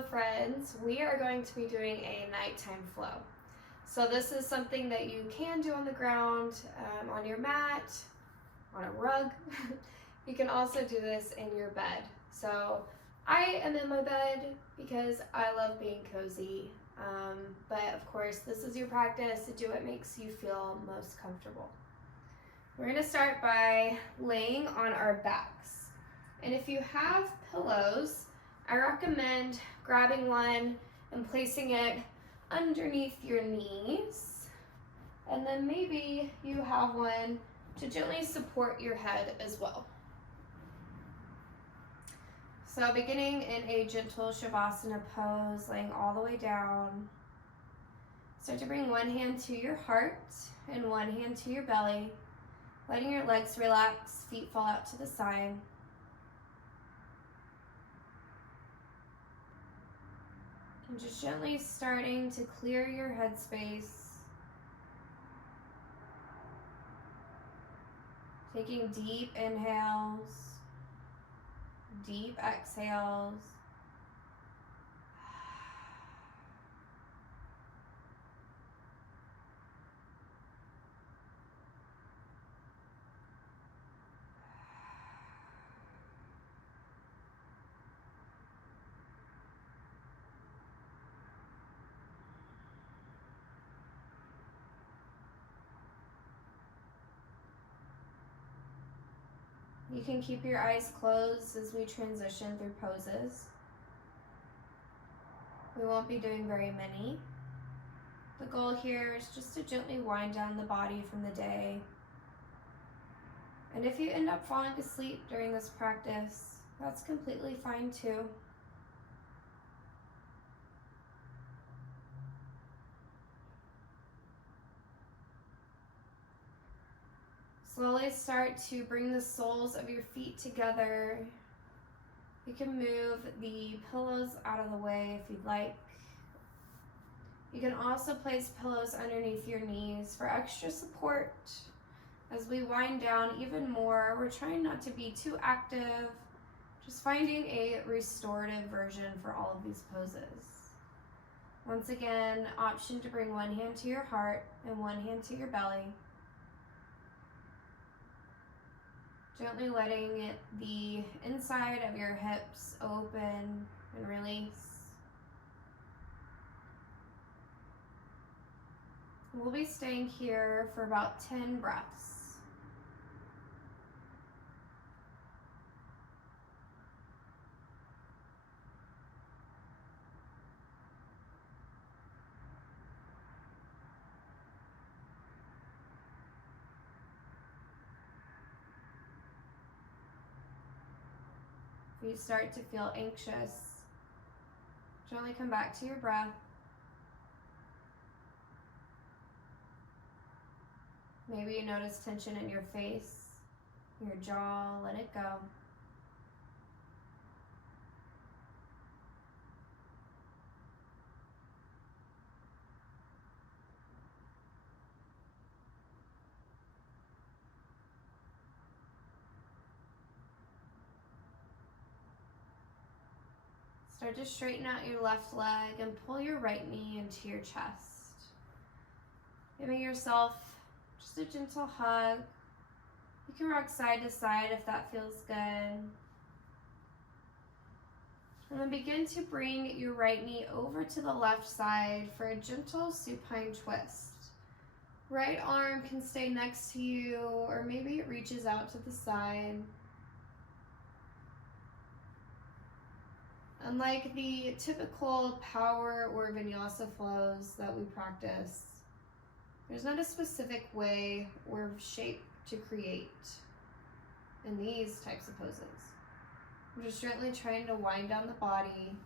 Hello friends, we are going to be doing a nighttime flow. So this is something that you can do on the ground, on your mat, on a rug. You can also do this in your bed. So I am in my bed because I love being cozy. But of course, this is your practice to do what makes you feel most comfortable. We're going to start by laying on our backs. And if you have pillows, I recommend grabbing one and placing it underneath your knees. And then maybe you have one to gently support your head as well. So beginning in a gentle Shavasana pose, laying all the way down. Start to bring one hand to your heart and one hand to your belly, letting your legs relax, feet fall out to the side. And just gently starting to clear your headspace. Taking deep inhales, deep exhales. You can keep your eyes closed as we transition through poses. We won't be doing very many. The goal here is just to gently wind down the body from the day. And if you end up falling asleep during this practice, that's completely fine too. Slowly start to bring the soles of your feet together. You can move the pillows out of the way if you'd like. You can also place pillows underneath your knees for extra support. As we wind down even more, we're trying not to be too active, just finding a restorative version for all of these poses. Once again, option to bring one hand to your heart and one hand to your belly. Gently letting the inside of your hips open and release. We'll be staying here for about 10 breaths. If you start to feel anxious, gently come back to your breath. Maybe you notice tension in your face, your jaw, let it go. Start to straighten out your left leg and pull your right knee into your chest. Giving yourself just a gentle hug. You can rock side to side if that feels good. And then begin to bring your right knee over to the left side for a gentle supine twist. Right arm can stay next to you, or maybe it reaches out to the side. Unlike the typical power or vinyasa flows that we practice, there's not a specific way or shape to create in these types of poses. I'm just gently trying to wind down the body,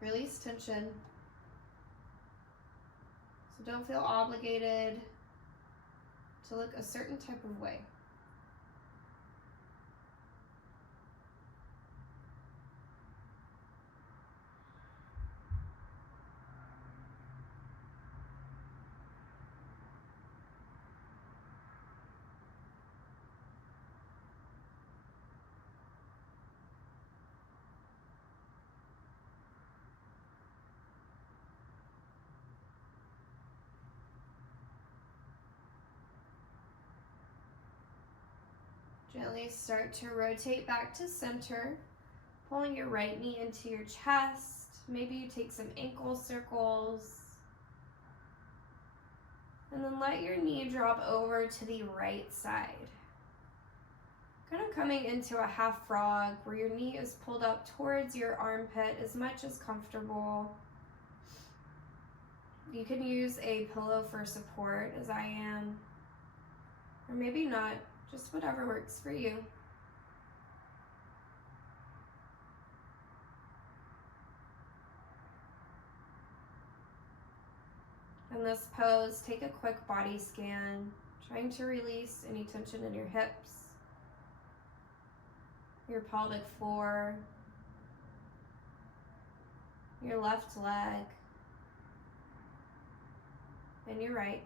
release tension. So don't feel obligated to look a certain type of way. Gently start to rotate back to center, pulling your right knee into your chest. Maybe you take some ankle circles. And then let your knee drop over to the right side. Kind of coming into a half frog where your knee is pulled up towards your armpit as much as comfortable. You can use a pillow for support, as I am, or maybe not, just whatever works for you. In this pose, take a quick body scan, trying to release any tension in your hips, your pelvic floor, your left leg, and your right.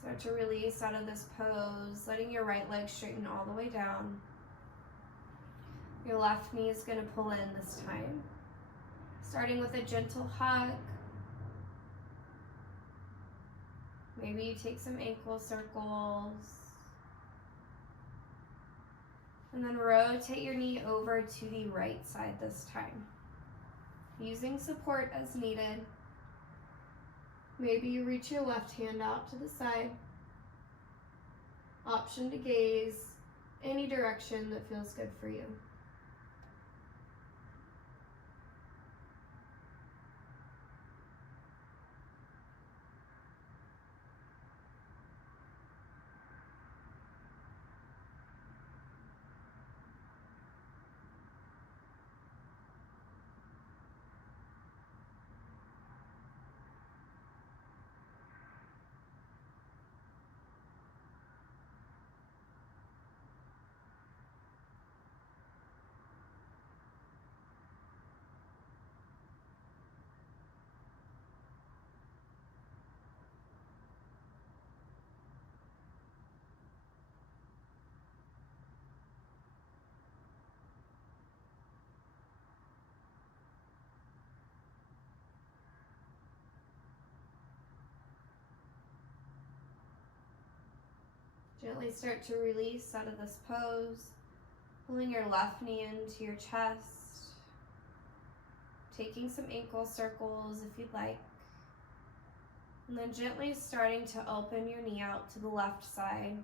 Start to release out of this pose, letting your right leg straighten all the way down. Your left knee is going to pull in this time. Starting with a gentle hug. Maybe you take some ankle circles. And then rotate your knee over to the right side this time. Using support as needed. Maybe you reach your left hand out to the side. Option to gaze any direction that feels good for you. Gently start to release out of this pose, pulling your left knee into your chest, taking some ankle circles if you'd like, and then gently starting to open your knee out to the left side,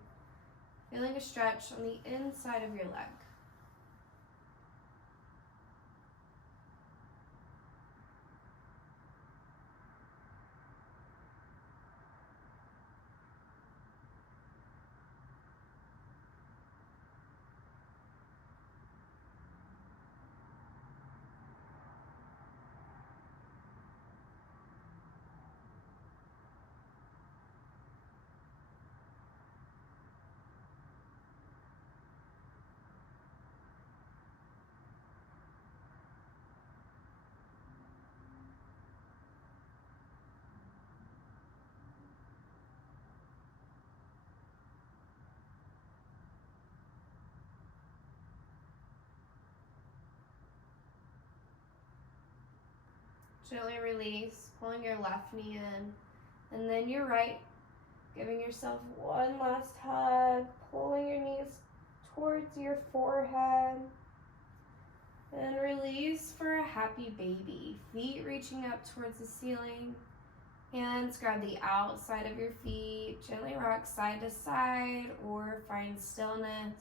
feeling a stretch on the inside of your leg. Gently release, pulling your left knee in, and then your right, giving yourself one last hug, pulling your knees towards your forehead, and release for a happy baby. Feet reaching up towards the ceiling, hands grab the outside of your feet, gently rock side to side or find stillness.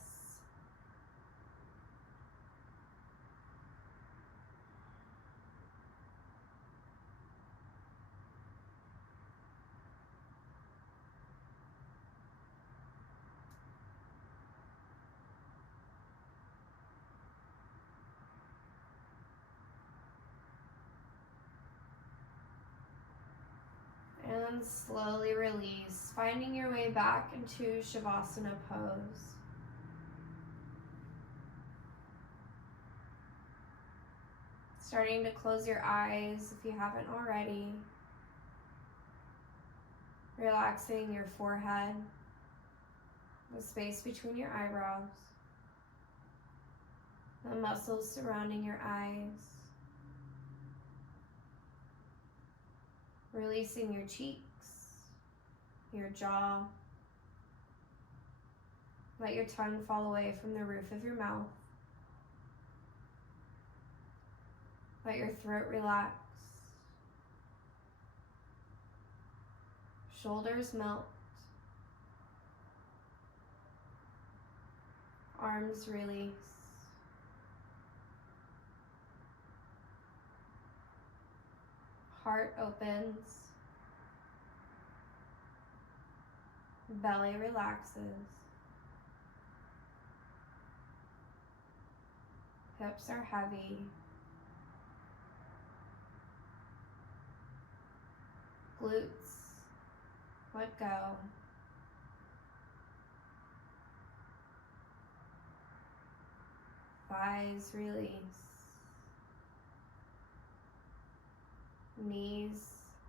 And And then slowly release, finding your way back into Shavasana pose. Starting to close your eyes if you haven't already. Relaxing your forehead, the space between your eyebrows, the muscles surrounding your eyes. Releasing your cheeks, your jaw. Let your tongue fall away from the roof of your mouth. Let your throat relax. Shoulders melt. Arms release. Heart opens. Belly relaxes. Hips are heavy. Glutes let go. Thighs release. Knees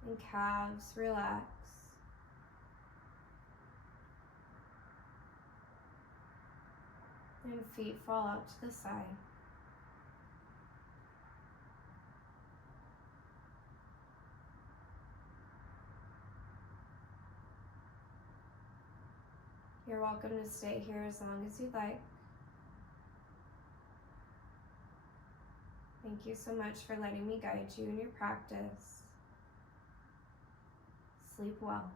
and calves relax. And feet fall out to the side. You're welcome to stay here as long as you'd like. Thank you so much for letting me guide you in your practice. Sleep well.